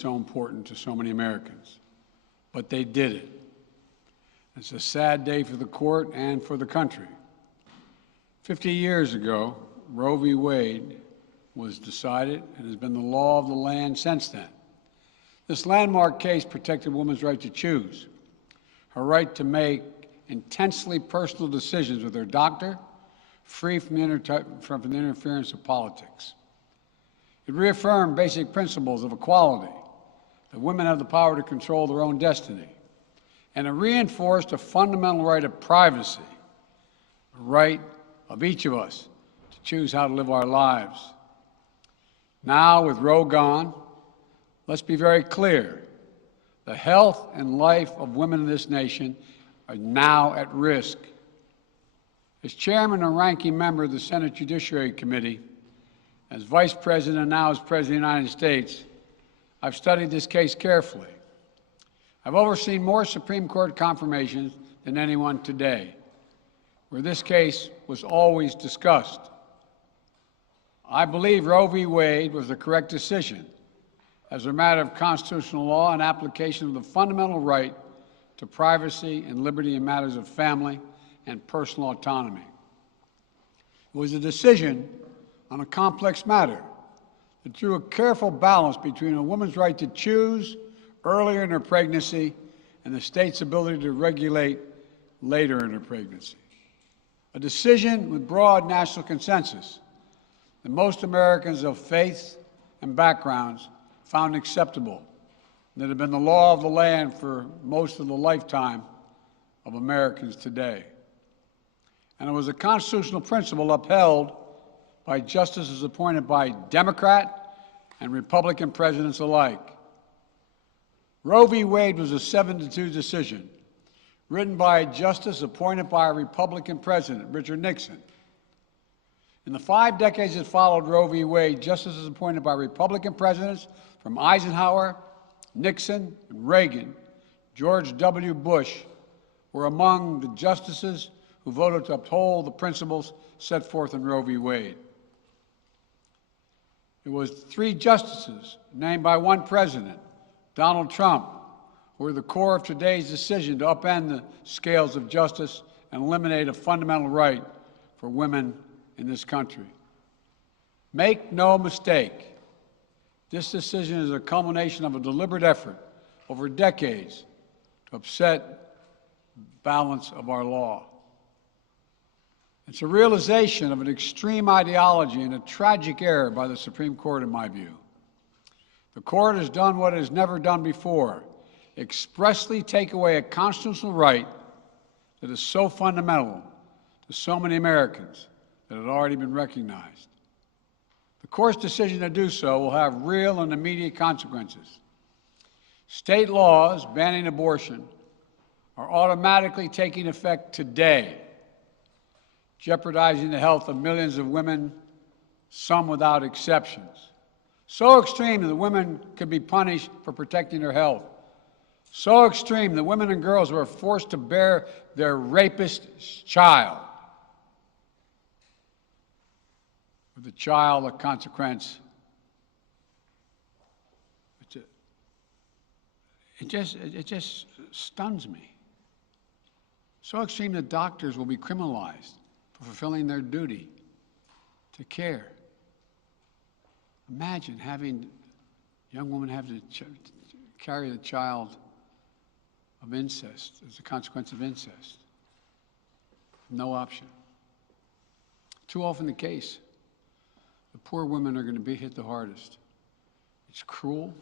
so important to so many Americans, but they did it. It's a sad day for the court and for the country. 50 years ago, Roe v. Wade was decided and has been the law of the land since then. This landmark case protected a woman's right to choose, her right to make intensely personal decisions with her doctor, free from the interference of politics. It reaffirmed basic principles of equality, that women have the power to control their own destiny, and it reinforced a fundamental right of privacy, a right of each of us to choose how to live our lives. Now, with Roe gone, let's be very clear. The health and life of women in this nation are now at risk. As chairman and ranking member of the Senate Judiciary Committee, as vice president and now as president of the United States, I've studied this case carefully. I've overseen more Supreme Court confirmations than anyone today, where this case was always discussed. I believe Roe v. Wade was the correct decision as a matter of constitutional law and application of the fundamental right to privacy and liberty in matters of family and personal autonomy. It was a decision on a complex matter that drew a careful balance between a woman's right to choose earlier in her pregnancy and the state's ability to regulate later in her pregnancy. A decision with broad national consensus that most Americans of faith and backgrounds found acceptable, and that had been the law of the land for most of the lifetime of Americans today. And it was a constitutional principle upheld by justices appointed by Democrat and Republican presidents alike. Roe v. Wade was a 7-2 decision, written by a justice appointed by a Republican president, Richard Nixon. In the 5 decades that followed Roe v. Wade, justices appointed by Republican presidents from Eisenhower, Nixon, and Reagan, George W. Bush, were among the justices who voted to uphold the principles set forth in Roe v. Wade. It was 3 justices named by one president, Donald Trump, who were the core of today's decision to upend the scales of justice and eliminate a fundamental right for women in this country. Make no mistake, this decision is a culmination of a deliberate effort over decades to upset the balance of our law. It's a realization of an extreme ideology and a tragic error by the Supreme Court, in my view. The court has done what it has never done before, expressly take away a constitutional right that is so fundamental to so many Americans that had already been recognized. The court's decision to do so will have real and immediate consequences. State laws banning abortion are automatically taking effect today, jeopardizing the health of millions of women, some without exceptions. So extreme that women could be punished for protecting their health. So extreme that women and girls were forced to bear their rapist's child. With the child, a consequence. It just stuns me. So extreme that doctors will be criminalized for fulfilling their duty to care. Imagine having a young woman have to carry the child of incest as a consequence of incest. No option. Too often the case. The poor women are going to be hit the hardest. It's cruel.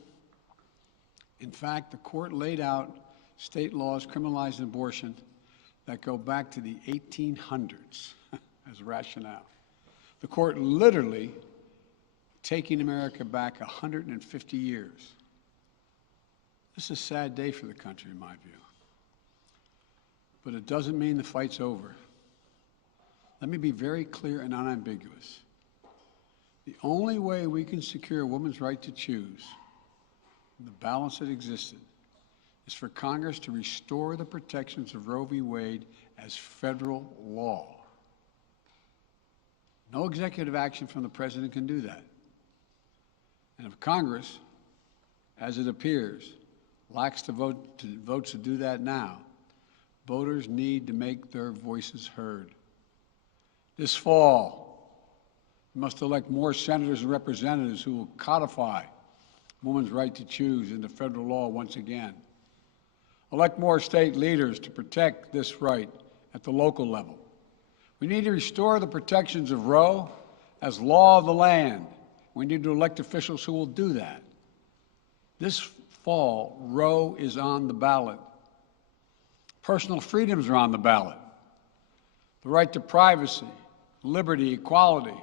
In fact, the court laid out state laws criminalizing abortion that go back to the 1800s as rationale. The court literally taking America back 150 years. This is a sad day for the country, in my view. But it doesn't mean the fight's over. Let me be very clear and unambiguous. The only way we can secure a woman's right to choose, the balance that existed, is for Congress to restore the protections of Roe v. Wade as federal law. No executive action from the president can do that. And if Congress as it appears, lacks the votes to do that now, voters need to make their voices heard. This fall, we must elect more senators and representatives who will codify women's right to choose into federal law once again. Elect more state leaders to protect this right at the local level. We need to restore the protections of Roe as law of the land. We need to elect officials who will do that. This fall, Roe is on the ballot. Personal freedoms are on the ballot. The right to privacy, liberty, equality,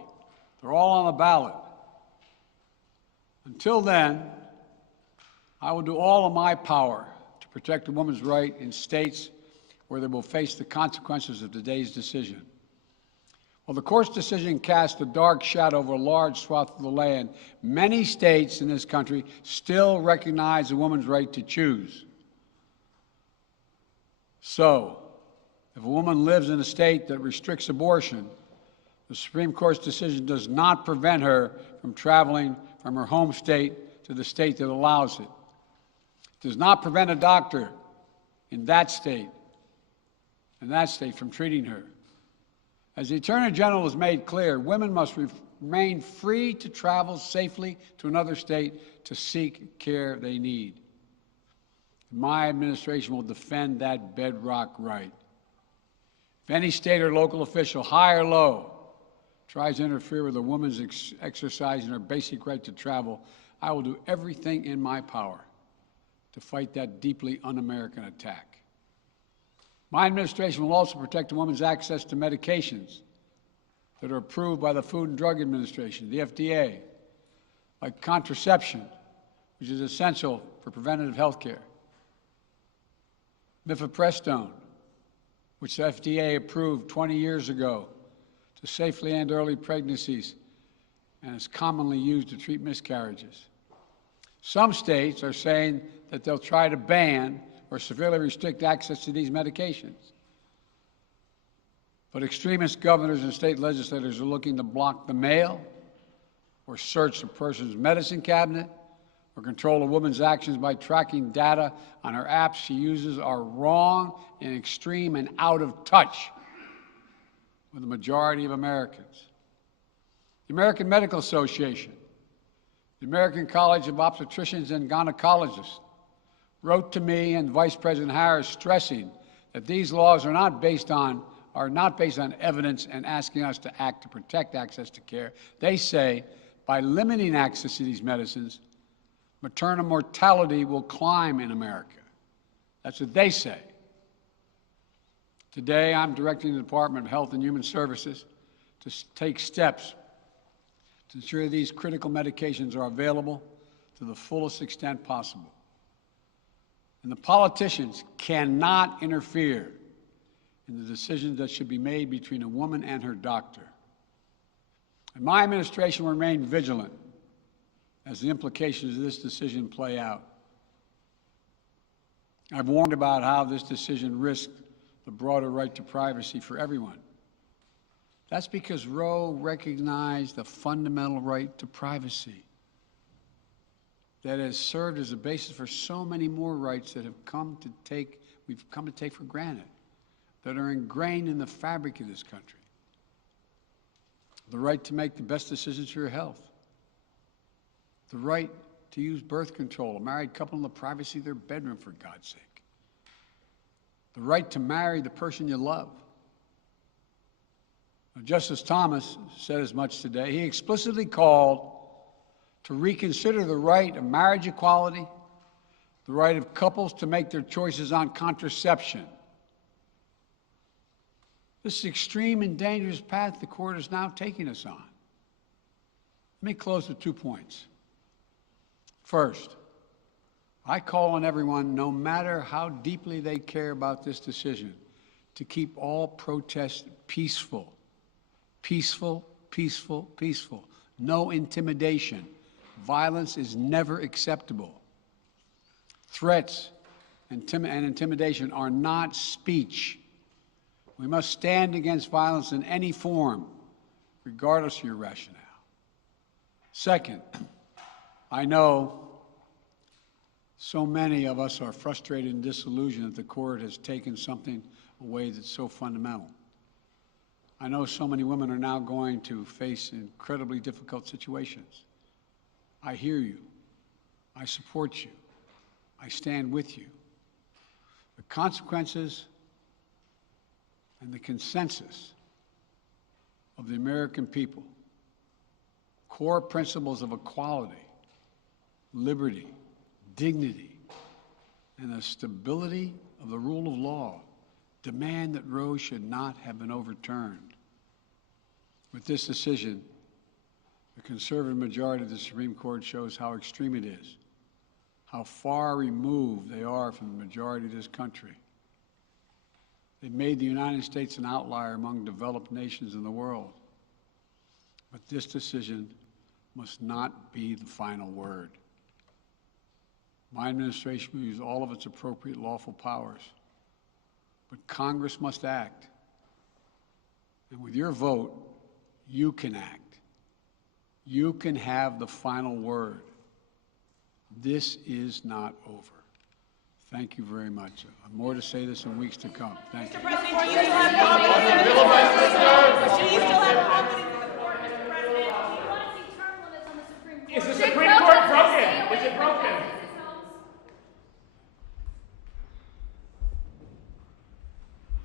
they're all on the ballot. Until then, I will do all of my power to protect a woman's right in states where they will face the consequences of today's decision. While the court's decision cast a dark shadow over a large swath of the land, many states in this country still recognize a woman's right to choose. So, if a woman lives in a state that restricts abortion, the Supreme Court's decision does not prevent her from traveling from her home state to the state that allows it. It does not prevent a doctor in that state from treating her. As the Attorney General has made clear, women must remain free to travel safely to another state to seek care they need. My administration will defend that bedrock right. If any state or local official, high or low, tries to interfere with a woman's exercising her basic right to travel, I will do everything in my power to fight that deeply un-American attack. My administration will also protect a woman's access to medications that are approved by the Food and Drug Administration, the FDA, like contraception, which is essential for preventative health care, mifepristone, which the FDA approved 20 years ago to safely end early pregnancies and is commonly used to treat miscarriages. Some states are saying that they'll try to ban or severely restrict access to these medications. But extremist governors and state legislators are looking to block the mail or search a person's medicine cabinet or control a woman's actions by tracking data on her apps she uses are wrong and extreme and out of touch with the majority of Americans. The American Medical Association, the American College of Obstetricians and Gynecologists wrote to me and Vice President Harris stressing that these laws are not based on evidence and asking us to act to protect access to care. They say by limiting access to these medicines, maternal mortality will climb in America. That's what they say. Today, I'm directing the Department of Health and Human Services to take steps to ensure these critical medications are available to the fullest extent possible. And the politicians cannot interfere in the decisions that should be made between a woman and her doctor. And my administration will remain vigilant as the implications of this decision play out. I've warned about how this decision risks the broader right to privacy for everyone. That's because Roe recognized the fundamental right to privacy that has served as a basis for so many more rights that we've come to take for granted, that are ingrained in the fabric of this country. The right to make the best decisions for your health. The right to use birth control, a married couple in the privacy of their bedroom, for God's sake. The right to marry the person you love. Now, Justice Thomas said as much today. He explicitly called to reconsider the right of marriage equality, the right of couples to make their choices on contraception. This is extreme and dangerous path the court is now taking us on. Let me close with 2 points. First, I call on everyone, no matter how deeply they care about this decision, to keep all protests peaceful. Peaceful, peaceful, peaceful. No intimidation. Violence is never acceptable. Threats and intimidation are not speech. We must stand against violence in any form, regardless of your rationale. Second, I know So many of us are frustrated and disillusioned that the court has taken something away that's so fundamental. I know so many women are now going to face incredibly difficult situations. I hear you. I support you. I stand with you. The consequences and the consensus of the American people, core principles of equality, liberty, dignity, and the stability of the rule of law demand that Roe should not have been overturned. With this decision, the conservative majority of the Supreme Court shows how extreme it is, how far removed they are from the majority of this country. They've made the United States an outlier among developed nations in the world. But this decision must not be the final word. My administration will use all of its appropriate lawful powers, but Congress must act. And with your vote, you can act. You can have the final word. This is not over. Thank you very much. I have more to say this in weeks to come. Thank you. Mr. President, do you still have confidence?